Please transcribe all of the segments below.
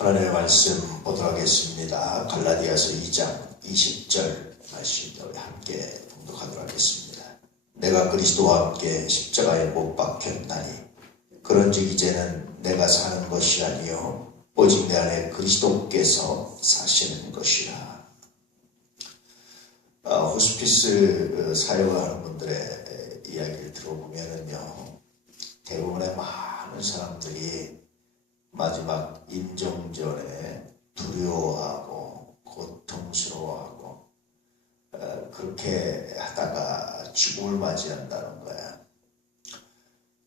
하나님의 말씀 보도록 하겠습니다. 갈라디아서 2장 20절 말씀을 함께 봉독하도록 하겠습니다. 내가 그리스도와 함께 십자가에 못 박혔나니 그런즉 이제는 내가 사는 것이 아니요 오직 내 안에 그리스도께서 사시는 것이라. 호스피스 사역을 하는 분들의 이야기를 들어보면요, 대부분의 많은 사람들이 마지막 임종전에 두려워하고 고통스러워하고 그렇게 하다가 죽음을 맞이한다는 거야.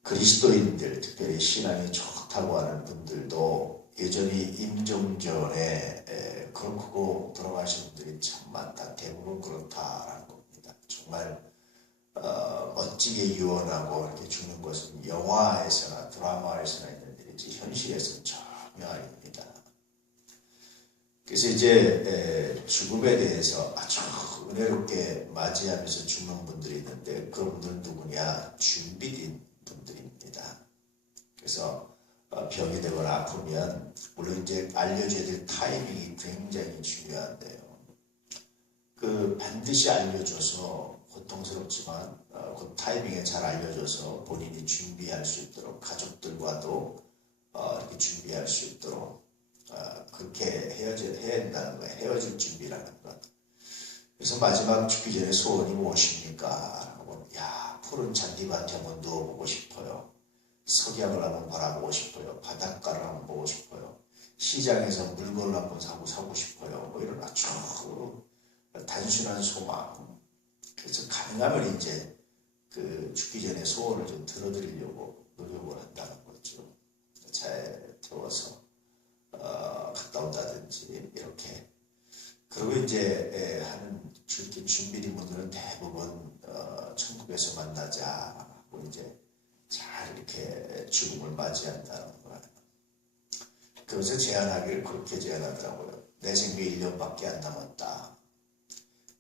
그리스도인들, 특별히 신앙이 좋다고 하는 분들도 여전히 임종전에 그렇고 돌아가신 분들이 참 많다. 대부분 그렇다라는 겁니다. 정말 멋지게 유언하고 이렇게 죽는 것은 영화에서나 드라마에서나 있는 일이지 현실에서는 전혀 아닙니다. 그래서 이제 죽음에 대해서 아주 은혜롭게 맞이하면서 죽는 분들이 있는데 그분들은 누구냐? 준비된 분들입니다. 그래서 병이 되거나 아프면 물론 이제 알려줘야 될 타이밍이 굉장히 중요한데요. 반드시 알려줘서 고통스럽지만 그 타이밍에 잘 알려줘서 본인이 준비할 수 있도록 가족들과도 이렇게 준비할 수 있도록 그렇게 해야 된다는 거예요. 헤어질 준비라는 것. 그래서 마지막 죽기 전에 소원이 무엇입니까? 야, 푸른 잔디밭에 한번 누워보고 싶어요. 석양을 한번 바라보고 싶어요. 바닷가를 한번 보고 싶어요. 시장에서 물건을 한번 사고 싶어요. 뭐 이런 아주 단순한 소망. 그래서 가능하면 이제 죽기 전에 소원을 좀 들어드리려고 노력을 한다는 거죠. 차에 태워서 갔다 온다든지 이렇게. 그리고 이제 하는 이렇게 준비된 분들은 대부분 천국에서 만나자 하고 이제 잘 이렇게 죽음을 맞이한다는 거예요. 그래서 제안하기를 그렇게 제안하더라고요. 내 생명이 1년밖에 안 남았다.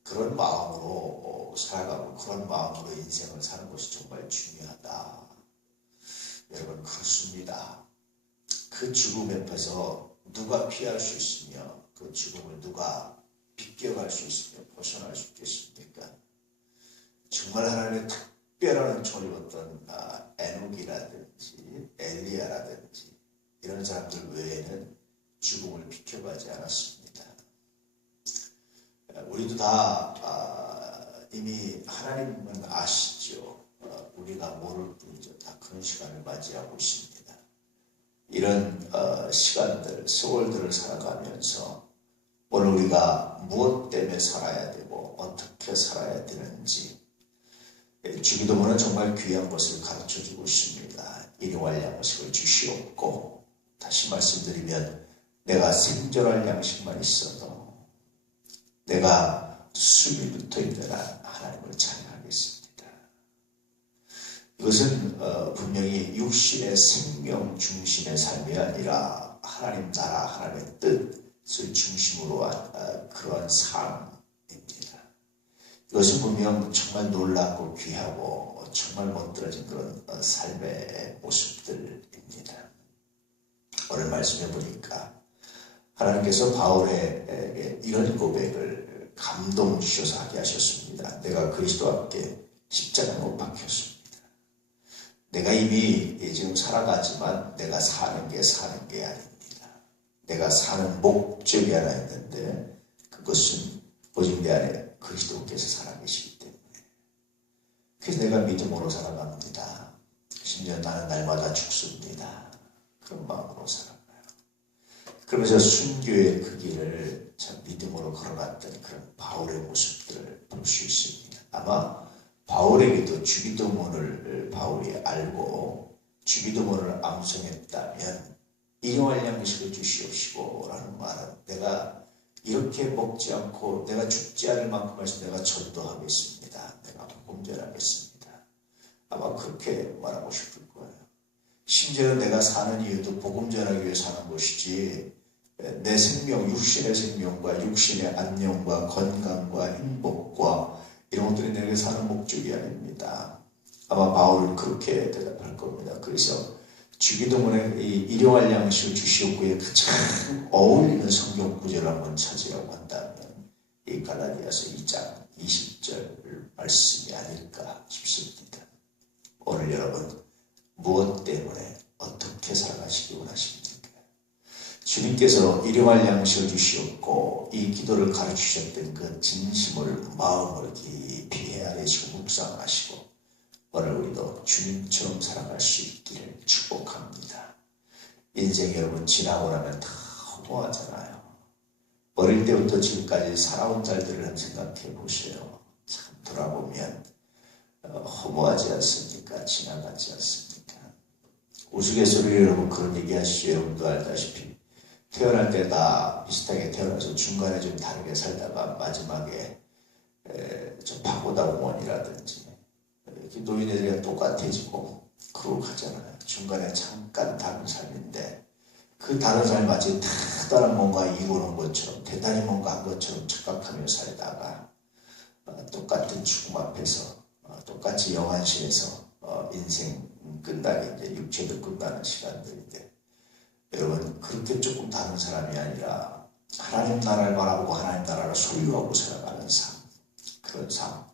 그런 마음으로 살아가고 그런 마음으로 인생을 사는 것이 정말 중요하다. 여러분, 그렇습니다. 그 죽음 앞에서 누가 피할 수 있으며 그 죽음을 누가 비껴갈 수 있으며 벗어날 수 있겠습니까? 정말 하나님의 특별한 은총을 입었던 에녹이라든지 엘리야라든지 이런 사람들 외에는 죽음을 비켜가지 않았습니다. 우리도 다 이미 하나님은 아시죠. 우리가 모를 뿐이죠. 다 그런 시간을 맞이하고 있습니다. 이런 시간들, 세월들을 살아가면서 오늘 우리가 무엇 때문에 살아야 되고 어떻게 살아야 되는지 주기도문은 정말 귀한 것을 가르쳐주고 있습니다. 일용할 양식을 주시옵고, 다시 말씀드리면 내가 생존할 양식만 있어도 내가 숨이 붙어있는 한 하나님을 찬양하겠습니다. 이것은 분명히 육신의 생명 중심의 삶이 아니라 하나님 나라, 하나님의 뜻을 중심으로 한 그러한 삶입니다. 이것은 분명 정말 놀랍고 귀하고 정말 멋들어진 그런 삶의 모습들입니다. 오늘 말씀해 보니까 하나님께서 바울에게 이런 고백을 감동 주셔서 하게 하셨습니다. 내가 그리스도와 함께 십자가에 못 박혔습니다. 내가 이미 지금 살아가지만 내가 사는 게 아닙니다. 내가 사는 목적이 하나 있는데 그것은 오직 내 안에 그리스도께서 살아계시기 때문에. 그래서 내가 믿음으로 살아갑니다. 심지어 나는 날마다 죽습니다. 그런 마음으로 살아가요. 그러면서 순교의 그 길을 참 믿음으로 걸어갔던 그런 바울의 모습들을 볼 수 있습니다. 아마 바울에게도 주기도문을 바울이 알고 주기도문을 암송했다면 일용할 양식을 주시옵시고 라는 말은 내가 이렇게 먹지 않고 내가 죽지 않을 만큼 해서 내가 전도하겠습니다. 내가 복음 전하겠습니다. 아마 그렇게 말하고 싶을 거예요. 심지어 내가 사는 이유도 복음 전하기 위해 사는 것이지 내 생명, 육신의 생명과 육신의 안녕과 건강과 행복과 이런 것들이 내게 사는 목적이 아닙니다. 아마 바울은 그렇게 대답할 겁니다. 그래서 주기도문에 이 일용할 양식을 주시옵고에 가장 어울리는 성경 구절을 한번 찾으려고 한다면 이 갈라디아서 2장 20절 말씀이 아닐까 싶습니다. 오늘 여러분 무엇 때문에 어떻게 살아가시기 원하십니까? 주님께서 일용할 양식을 주시옵고 이 기도를 가르치셨던 그 진심을 마음을 깊이 헤아리시고 묵상하시고 오늘 우리도 주님처럼 살아갈 수 있기를 축복합니다. 인생 여러분 지나고 나면 다 허무하잖아요. 어릴 때부터 지금까지 살아온 날들을 생각해 보세요. 참 돌아보면 허무하지 않습니까? 지나가지 않습니까? 우스갯소리로 여러분 그런 얘기 하시죠. 여러분도 알다시피 태어날 때 다 비슷하게 태어나서 중간에 좀 다르게 살다가 마지막에 좀 파고다공원이라든지 노인애들이랑 똑같아지고 그러고 가잖아요. 중간에 잠깐 다른 삶인데 그 다른 삶 마치 특별한 뭔가 이루는 것처럼 대단히 뭔가 한 것처럼 착각하며 살다가 똑같은 죽음 앞에서 똑같이 영안실에서 인생 끝나게 이제 육체도 끝나는 시간들인데 여러분 그렇게 조금 다른 사람이 아니라 하나님 나라를 바라보고 하나님 나라를 소유하고 살아가는 삶, 그런 삶,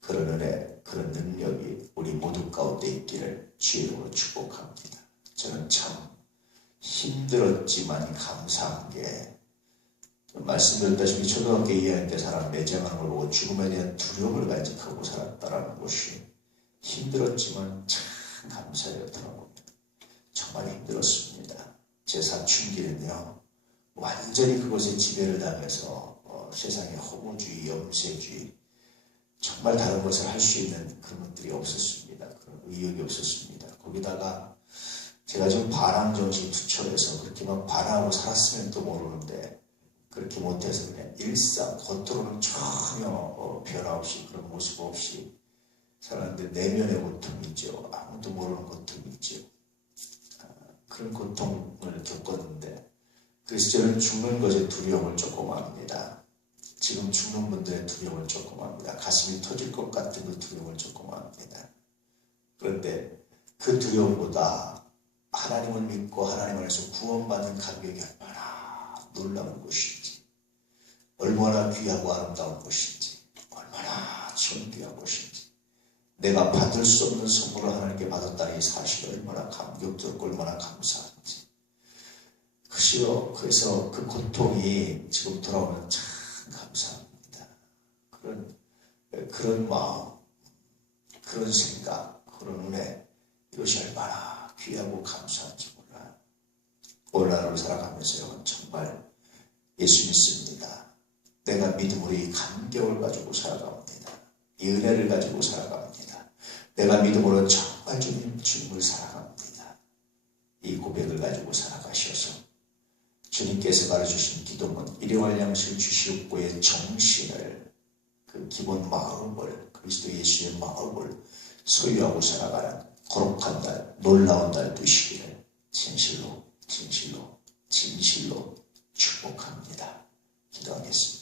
그런 은혜, 그런 능력이 우리 모두 가운데 있기를 주의 이름으로 축복합니다. 저는 참 힘들었지만 감사한 게 말씀드렸다시피 초등학교 2학년 때 사람 매장하는 걸 보고 죽음에 대한 두려움을 간직하고 살았다는 것이 힘들었지만 참 감사였더라고요. 정말 힘들었습니다. 제 사춘기는요 완전히 그것에 지배를 당해서 세상의 허무주의, 염세주의 정말 다른 것을 할 수 있는 그런 것들이 없었습니다. 그런 의욕이 없었습니다. 거기다가 제가 좀 반항정신 투철해서 그렇게 막 반항하고 살았으면 또 모르는데 그렇게 못해서 그냥 일상 겉으로는 전혀 변화 없이 그런 모습 없이 살았는데 내면의 고통이 있죠. 아무도 모르는 고통이 있죠. 그런 고통을 겪었는데 그래서 저는 죽는 것에 두려움을 조금 합니다. 지금 죽는 분들의 두려움을 조금 합니다. 가슴이 터질 것 같은 그 두려움을 조금 합니다. 그런데 그 두려움보다 하나님을 믿고 하나님 안에서 구원받는 감격이 얼마나 놀라운 것인지 얼마나 귀하고 아름다운 것인지 얼마나 존귀한 것인지 내가 받을 수 없는 선물을 하나님께 받았다는 이 사실이 얼마나 감격스럽고 얼마나 감사한지 그시요. 그래서 그 고통이 지금 돌아오면 참 감사합니다. 그런 마음, 그런 생각, 그런 은혜 이것이 얼마나 귀하고 감사한지 몰라요. 오늘 하루 살아가면서 정말 예수 믿습니다. 내가 믿음으로 이 감격을 가지고 살아갑니다. 이 은혜를 가지고 살아갑니다. 내가 믿음으로 정말 주님을 사랑합니다. 이 고백을 가지고 살아가셔서 주님께서 가르쳐주신 기도문 일용할 양식을 주시옵고의 정신을 그 기본 마음을 그리스도 예수의 마음을 소유하고 살아가는 거룩한 날 놀라운 날 되시기를 진실로 축복합니다. 기도하겠습니다.